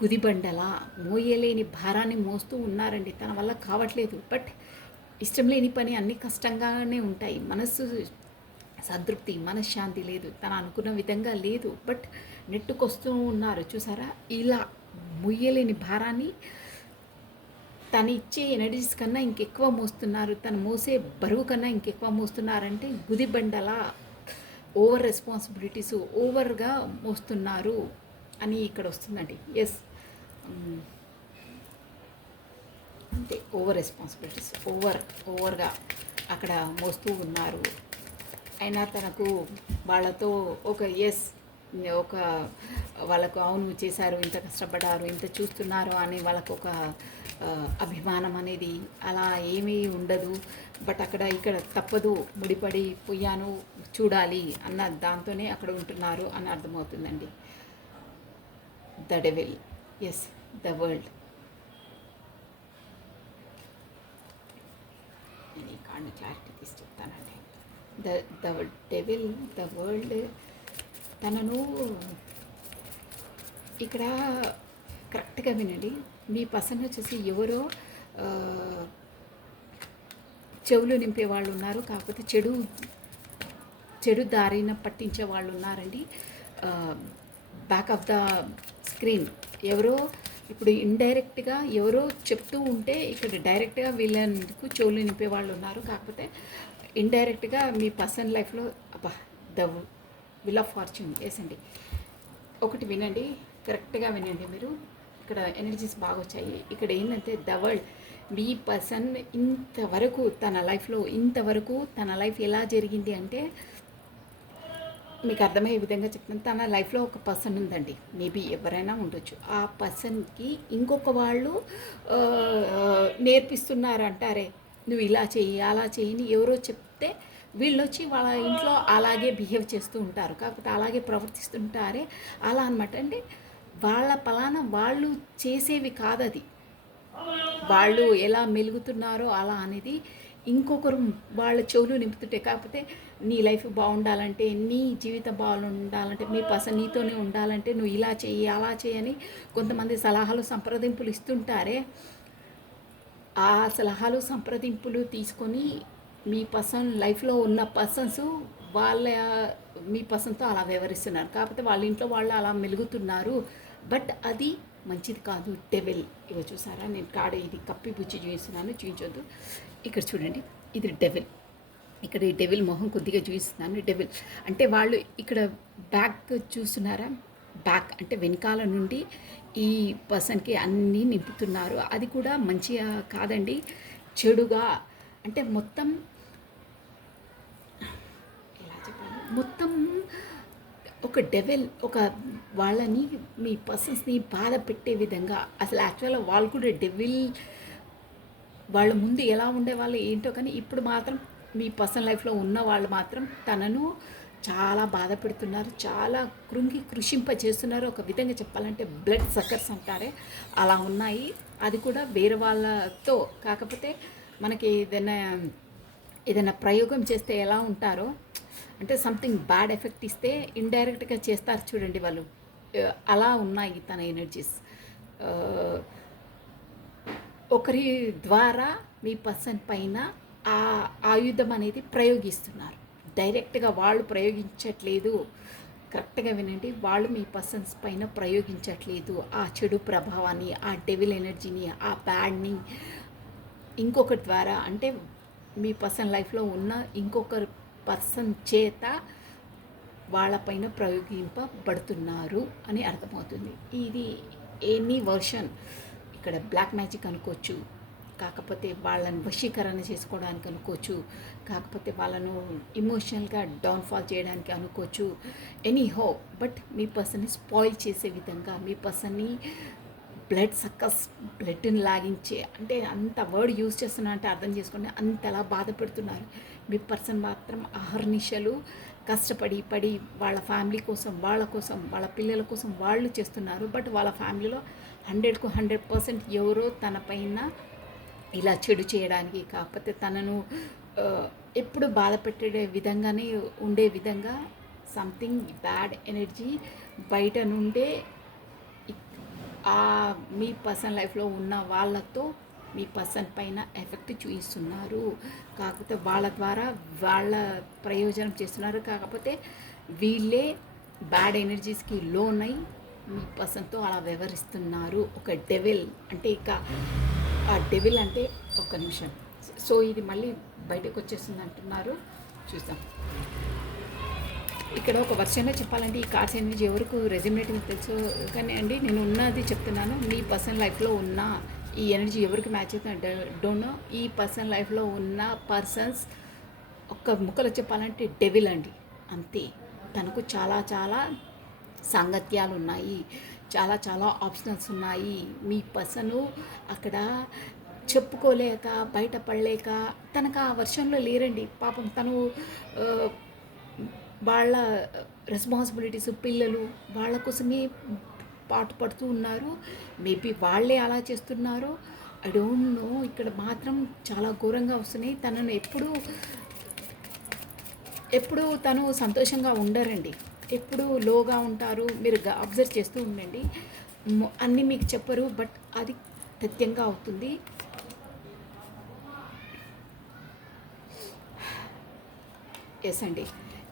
గుదిబండలా మోయలేని భారాన్ని మోస్తూ ఉన్నారండి. తన వల్ల కావట్లేదు. బట్ ఇష్టం లేని పని అన్నీ కష్టంగానే ఉంటాయి. మనస్సు సంతృప్తి, మనశ్శాంతి లేదు, తను అనుకున్న విధంగా లేదు. బట్ నెట్టుకొస్తూ ఉన్నారు చూసారా. ఇలా మొయ్యలేని భారాన్ని తను ఇచ్చే ఎనర్జీస్ కన్నా ఇంకెక్కువ మోస్తున్నారు. తను మోసే బరువు కన్నా ఇంకెక్కువ మోస్తున్నారంటే గుదిబండలా ఓవర్ రెస్పాన్సిబిలిటీస్ ఓవర్గా మోస్తున్నారు అని ఇక్కడ వస్తుందండి. ఎస్, అంతే, ఓవర్ రెస్పాన్సిబిలిటీస్ ఓవర్గా అక్కడ మోస్తూ ఉన్నారు. అయినా తనకు వాళ్ళతో ఒక వాళ్ళకు అవును చేశారు, ఇంత కష్టపడ్డారు, ఇంత చూస్తున్నారు అని వాళ్ళకు ఒక అభిమానం అనేది అలా ఏమీ ఉండదు. బట్ ఇక్కడ తప్పదు, ముడిపడి పోయాను, చూడాలి అన్న దాంతోనే అక్కడ ఉంటున్నారు అని అర్థమవుతుందండి. The devil, yes, the world. నేను ఈ కార్డ్ని క్లారిటీ తీసి చెప్తానండి. The devil, the world. తనను ఇక్కడ కరెక్ట్గా వినండి. మీ పర్సన్ వచ్చేసి ఎవరో చెవులు నింపే వాళ్ళు ఉన్నారు. కాకపోతే చెడు దారిన పట్టించే వాళ్ళు ఉన్నారండి. బ్యాక్ ఆఫ్ ద స్క్రీన్ ఎవరో ఇప్పుడు ఇండైరెక్ట్గా ఎవరో చెప్తూ ఉంటే ఇక్కడ డైరెక్ట్గా వీళ్ళకు చెవులు నింపే వాళ్ళు ఉన్నారు. కాకపోతే ఇండైరెక్ట్గా మీ పర్సన్ లైఫ్లో the wheel of fortune. Yes అండి. ఒకటి వినండి, కరెక్ట్గా వినండి మీరు. ఇక్కడ ఎనర్జీస్ బాగా వచ్చాయి. ఇక్కడ ఏంటంటే ద వరల్డ్, మీ పర్సన్ ఇంతవరకు తన లైఫ్ ఎలా జరిగింది అంటే మీకు అర్థమయ్యే విధంగా చెప్తాను. తన లైఫ్లో ఒక పర్సన్ ఉందండి, మేబీ ఎవరైనా ఉండొచ్చు. ఆ పర్సన్కి ఇంకొక వాళ్ళు నేర్పిస్తున్నారు అంటారే, నువ్వు ఇలా చెయ్యి అలా చెయ్యి ఎవరో చెప్తే వీళ్ళొచ్చి వాళ్ళ ఇంట్లో అలాగే బిహేవ్ చేస్తూ ఉంటారు, కాకపోతే అలాగే ప్రవర్తిస్తుంటారే అలా అనమాట. అంటే వాళ్ళ పలానా వాళ్ళు చేసేవి కాదది. వాళ్ళు ఎలా మెలుగుతున్నారో అలా అనేది ఇంకొకరు వాళ్ళ చెవులు నింపుతుంటే, కాకపోతే నీ లైఫ్ బాగుండాలంటే, నీ జీవితం బాగుండాలంటే, మీ పర్సన్ నీతోనే ఉండాలంటే నువ్వు ఇలా చెయ్యి అలా చేయని కొంతమంది సలహాలు సంప్రదింపులు ఇస్తుంటారే, ఆ సలహాలు సంప్రదింపులు తీసుకొని మీ పర్సన్ లైఫ్లో ఉన్న పర్సన్స్ వాళ్ళ మీ పర్సన్తో అలా వ్యవహరిస్తున్నారు, కాకపోతే వాళ్ళ ఇంట్లో వాళ్ళు అలా మెలుగుతున్నారు. బట్ అది మంచిది కాదు. డెవిల్. ఇగో చూసారా, నేను కాడ ఇది కప్పి బుచ్చి చూపిస్తున్నాను, చూపించొద్దు. ఇక్కడ చూడండి, ఇది డెవిల్. ఇక్కడ ఈ డెవిల్ మొహం కొద్దిగా చూపిస్తున్నాను. డెవిల్ అంటే వాళ్ళు ఇక్కడ బ్యాక్ చూస్తున్నారా, బ్యాక్ అంటే వెనకాల నుండి ఈ పర్సన్కి అన్నీ నింపుతున్నారు. అది కూడా మంచిగా కాదండి, చెడుగా. అంటే మొత్తం ఎలా చెప్పాలి, మొత్తం ఒక డెవిల్ ఒక వాళ్ళని మీ పర్సన్స్ని బాధ పెట్టే విధంగా. అసలు యాక్చువల్గా వాళ్ళు కూడా డెవిల్ వాళ్ళ ముందు ఎలా ఉండేవాళ్ళు ఏంటో, కానీ ఇప్పుడు మాత్రం మీ పర్సనల్ లైఫ్లో ఉన్న వాళ్ళు మాత్రం తనను చాలా బాధ పెడుతున్నారు, చాలా కృషింప చేస్తున్నారు. ఒక విధంగా చెప్పాలంటే బ్లడ్ సక్కర్స్ అంటారే అలా ఉన్నాయి. అది కూడా వేరే వాళ్ళతో. కాకపోతే మనకి ఏదైనా ప్రయోగం చేస్తే ఎలా ఉంటారో, అంటే సంథింగ్ బ్యాడ్ ఎఫెక్ట్ ఇస్తే ఇండైరెక్ట్గా చేస్తారు చూడండి వాళ్ళు, అలా ఉన్నాయి తన ఎనర్జీస్. ఒకరి ద్వారా మీ పర్సన్ పైన ఆ ఆయుధం అనేది ప్రయోగిస్తున్నారు. డైరెక్ట్గా వాళ్ళు ప్రయోగించట్లేదు. కరెక్ట్గా వినండి, వాళ్ళు మీ పర్సన్స్ పైన ప్రయోగించట్లేదు ఆ చెడు ప్రభావాన్ని, ఆ డెవిల్ ఎనర్జీని, ఆ బ్యాడ్ని ఇంకొకరి ద్వారా, అంటే మీ పర్సన్ లైఫ్లో ఉన్న ఇంకొకరి పర్సన్ చేత వాళ్ళపైన ప్రయోగింపబడుతున్నారు అని అర్థమవుతుంది. ఇది ఎనీ వర్షన్. ఇక్కడ బ్లాక్ మ్యాజిక్ అనుకోవచ్చు, కాకపోతే వాళ్ళని వశీకరణ చేసుకోవడానికి అనుకోవచ్చు, కాకపోతే వాళ్ళను ఇమోషనల్గా డౌన్ఫాల్ చేయడానికి అనుకోవచ్చు. ఎనీ హో, బట్ మీ పర్సన్ని స్పాయిల్ చేసే విధంగా, మీ పర్సన్ని బ్లడ్ సక్కస్, బ్లడ్ని లాగించే, అంటే అంత వర్డ్ యూజ్ చేస్తున్నా అంటే అర్థం చేసుకోండి, అంతలా బాధ పెడుతున్నారు. మీ పర్సన్ మాత్రం అహర్నిశలు కష్టపడి వాళ్ళ ఫ్యామిలీ కోసం, వాళ్ళ పిల్లల కోసం వాళ్ళు చేస్తున్నారు. బట్ వాళ్ళ ఫ్యామిలీలో 100కు 100% ఎవరో తన పైన ఇలా చెడు చేయడానికి, కాకపోతే తనను ఎప్పుడు బాధ పెట్టే విధంగానే ఉండే విధంగా సంథింగ్ బ్యాడ్ ఎనర్జీ బయట నుండే మీ పర్సన్ లైఫ్లో ఉన్న వాళ్ళతో మీ పర్సన్ పైన ఎఫెక్ట్ చూపిస్తున్నారు. కాకపోతే వాళ్ళ ద్వారా వాళ్ళ ప్రయోజనం చేస్తున్నారు, కాకపోతే వీళ్ళే బ్యాడ్ ఎనర్జీస్కి లోన్ అయి మీ పర్సన్తో అలా వ్యవహరిస్తున్నారు. ఒక డెవిల్ అంటే ఇక ఆ డెవిల్ అంటే ఒక్క నిమిషం. సో ఇది మళ్ళీ బయటకు వచ్చేస్తుంది అంటున్నారు, చూద్దాం. ఇక్కడ ఒక వర్షంగా చెప్పాలంటే ఈ కార్డ్స్ ఎనర్జీ ఎవరికి రెజ్యూమేటింగ్ తెలుసు కానీ అండి, నేను ఉన్నది చెప్తున్నాను. మీ పర్సనల్ లైఫ్లో ఉన్న ఈ ఎనర్జీ ఎవరికి మ్యాచ్ అవుతుంది డోంట్ నో. ఈ పర్సనల్ లైఫ్లో ఉన్న పర్సన్స్ ఒక్క ముక్కలో చెప్పాలంటే డెవిల్ అండి, అంతే. తనకు చాలా చాలా సాంగత్యాలు ఉన్నాయి, చాలా చాలా ఆప్షనల్స్ ఉన్నాయి. మీ పర్సను అక్కడ చెప్పుకోలేక, బయటపడలేక తనకు ఆ వర్షంలో లేరండి పాపం. తను వాళ్ళ రెస్పాన్సిబిలిటీస్, పిల్లలు, వాళ్ళ కోసమే పాటు పడుతూ ఉన్నారు. మేబీ వాళ్ళే అలా చేస్తున్నారు, ఐ డోంట్ నో. ఇక్కడ మాత్రం చాలా ఘోరంగా వస్తున్నాయి. తనను ఎప్పుడు తను సంతోషంగా ఉండరండి, ఎప్పుడు లోగా ఉంటారు. మీరు అబ్జర్వ్ చేస్తూ ఉండండి, అన్నీ మీకు చెప్పరు, బట్ అది తథ్యంగా అవుతుంది. ఎస్ అండి,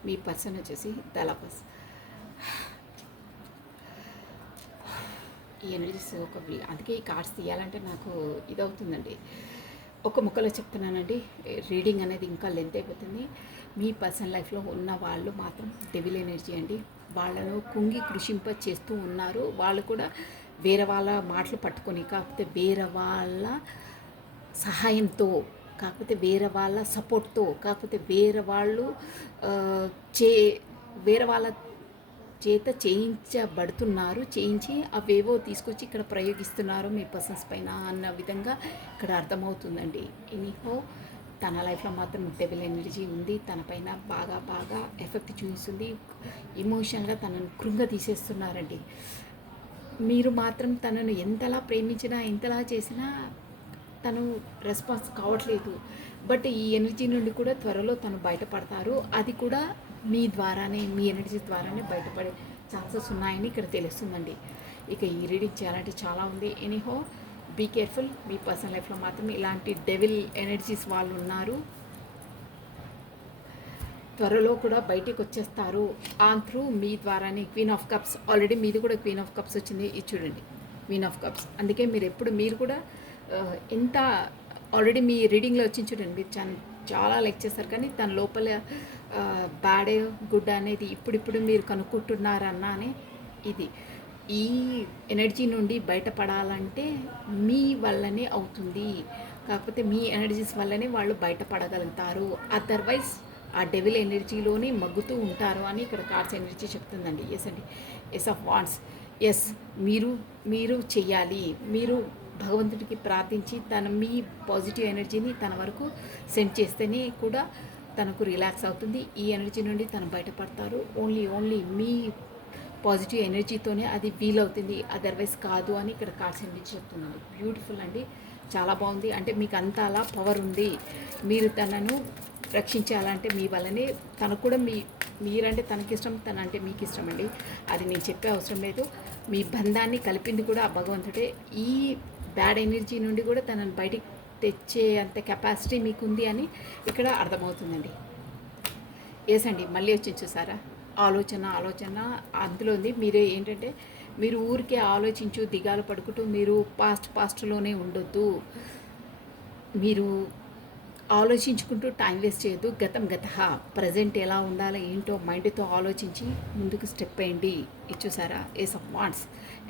మీ పర్సన్ వచ్చేసి దళపస్. ఈ ఎనర్జీస్ అందుకే ఈ కార్డ్స్ తీయాలంటే నాకు ఇదవుతుందండి. ఒక ముక్కలో చెప్తున్నానండి, రీడింగ్ అనేది ఇంకా లెంత్ అయిపోతుంది. మీ పర్సనల్ లైఫ్లో ఉన్న వాళ్ళు మాత్రం డెవిల్ ఎనర్జీ అండి. వాళ్ళను కృషింప చేస్తూ ఉన్నారు. వాళ్ళు కూడా వేరే వాళ్ళ మాటలు పట్టుకొని, కాకపోతే వేరే వాళ్ళ సహాయంతో, కాకపోతే వేరే వాళ్ళ సపోర్ట్తో, కాకపోతే వేరే వాళ్ళ చేత చేయించబడుతున్నారు, చేయించి అవేవో తీసుకొచ్చి ఇక్కడ ప్రయోగిస్తున్నారు మీ పర్సన్స్ పైన అన్న విధంగా ఇక్కడ అర్థమవుతుందండి. ఎనీహో తన లైఫ్లో మాత్రం డెవిల్ ఎనర్జీ ఉంది, తన పైన బాగా బాగా ఎఫెక్ట్ చూపిస్తుంది, ఎమోషనల్గా తనను కృంగ తీసేస్తున్నారండి. మీరు మాత్రం తనను ఎంతలా ప్రేమించినా ఎంతలా చేసినా తను రెస్పాన్స్ కావట్లేదు. బట్ ఈ ఎనర్జీ నుండి కూడా త్వరలో తను బయటపడతారు. అది కూడా మీ ద్వారానే, మీ ఎనర్జీ ద్వారానే బయటపడే ఛాన్సెస్ ఉన్నాయని ఇక్కడ తెలుస్తుందండి. ఇక ఈ రీడింగ్ చేయాలంటే చాలా ఉంది. Anyhow be careful. మీ పర్సనల్ లైఫ్లో మాత్రం ఇలాంటి డెవిల్ ఎనర్జీస్ వాళ్ళు ఉన్నారు. త్వరలో కూడా బయటికి వచ్చేస్తారు ఆన్ త్రూ మీ ద్వారానే. క్వీన్ ఆఫ్ కప్స్, ఆల్రెడీ మీది కూడా క్వీన్ ఆఫ్ కప్స్ వచ్చింది. ఇది చూడండి, క్వీన్ ఆఫ్ కప్స్. అందుకే మీరు కూడా ఎంత ఆల్రెడీ మీ రీడింగ్లో వచ్చి చూడండి, మీరు చాలా లైక్ చేస్తారు. కానీ తన లోపల బ్యాడ్ గుడ్ అనేది ఇప్పుడిప్పుడు మీరు కనుక్కుంటున్నారన్నానే. ఇది ఈ ఎనర్జీ నుండి బయటపడాలంటే మీ వల్లనే అవుతుంది. కాకపోతే మీ ఎనర్జీస్ వల్లనే వాళ్ళు బయటపడగలుగుతారు. అదర్వైజ్ ఆ డెవిల్ ఎనర్జీలోనే మగ్గుతూ ఉంటారు అని ఇక్కడ కార్డ్స్ ఎనర్జీ చెప్తుందండి. ఎస్ అండి, ఎస్ ఆఫ్ వాండ్స్. ఎస్, మీరు చెయ్యాలి. మీరు భగవంతుడికి ప్రార్థించి మీ పాజిటివ్ ఎనర్జీని తన వరకు సెండ్ చేస్తేనే కూడా తనకు రిలాక్స్ అవుతుంది. ఈ ఎనర్జీ నుండి తను బయటపడతారు. ఓన్లీ మీ పాజిటివ్ ఎనర్జీతోనే అది వీలవుతుంది, అదర్వైజ్ కాదు అని ఇక్కడ కార్డ్స్ ఎనర్జీ చెప్తున్నాను. బ్యూటిఫుల్ అండి, చాలా బాగుంది. అంటే మీకు అంత అలా పవర్ ఉంది. మీరు తనను రక్షించాలంటే మీ వల్లనే. తనకు కూడా మీరంటే తనకిష్టం, తనంటే మీకు ఇష్టం అండి. అది నేను చెప్పే అవసరం లేదు. మీ బంధాన్ని కలిపింది కూడా ఆ భగవంతుడే. ఈ బ్యాడ్ ఎనర్జీ నుండి కూడా తనను బయటికి తెచ్చే అంత కెపాసిటీ మీకుంది అని ఇక్కడ అర్థమవుతుందండి. ఎస్ అండి, మళ్ళీ వచ్చి చూసారా, ఆలోచన అందులో ఉంది. మీరే ఏంటంటే మీరు ఊరికే ఆలోచించు దిగాలు పడుకుంటూ మీరు పాస్ట్లోనే ఉండొద్దు. మీరు ఆలోచించుకుంటూ టైం వేస్ట్ చేయొద్దు. గతం ప్రజెంట్ ఎలా ఉండాలో ఏంటో మైండ్తో ఆలోచించి ముందుకు స్టెప్ వేయండి. ఇది చూసారా, ఏస్ ఆఫ్ వాండ్స్.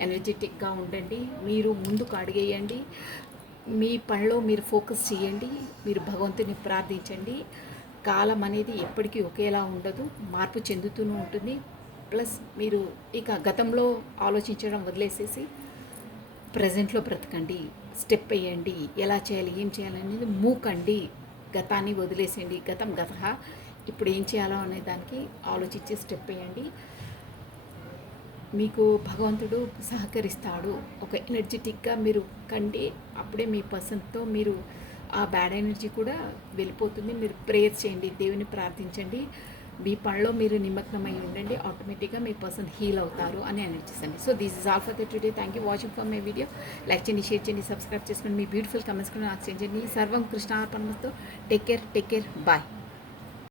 ఎనర్జెటిక్గా ఉండండి, మీరు ముందుకు అడిగేయండి, మీ పనిలో మీరు ఫోకస్ చేయండి, మీరు భగవంతుని ప్రార్థించండి. కాలం అనేది ఎప్పటికీ ఒకేలా ఉండదు, మార్పు చెందుతూనే ఉంటుంది. ప్లస్ మీరు ఇక గతంలో ఆలోచించడం వదిలేసేసి ప్రజెంట్లో బ్రతకండి, స్టెప్ వేయండి, ఎలా చేయాలి ఏం చేయాలనేది మూకండి. గతాన్ని వదిలేసేయండి. గతం ఇప్పుడు ఏం చేయాలో అనే దానికి ఆలోచించి స్టెప్ వేయండి. మీకు భగవంతుడు సహకరిస్తాడు. ఒక ఎనర్జెటిక్గా మీరు కండి, అప్పుడే మీ పర్సన్తో మీరు ఆ బ్యాడ్ ఎనర్జీ కూడా వెళ్ళిపోతుంది. మీరు ప్రేయర్ చేయండి, దేవుని ప్రార్థించండి, మీ పనిలో మీరు నిమగ్నమై ఉండండి. ఆటోమేటిక్గా మీ పర్సన్ హీల్ అవుతారు అని ఎనర్జీస్ అండి. So this is all for the today. Thank you watching for my video. Like చేయండి, షేర్ చేయండి, సబ్స్క్రైబ్ చేసుకుని మీ బ్యూటిఫుల్ కమెంట్స్ కూడా నాకు సెండ్ చేయండి. సర్వం కృష్ణార్పణమస్తు. Take care, bye.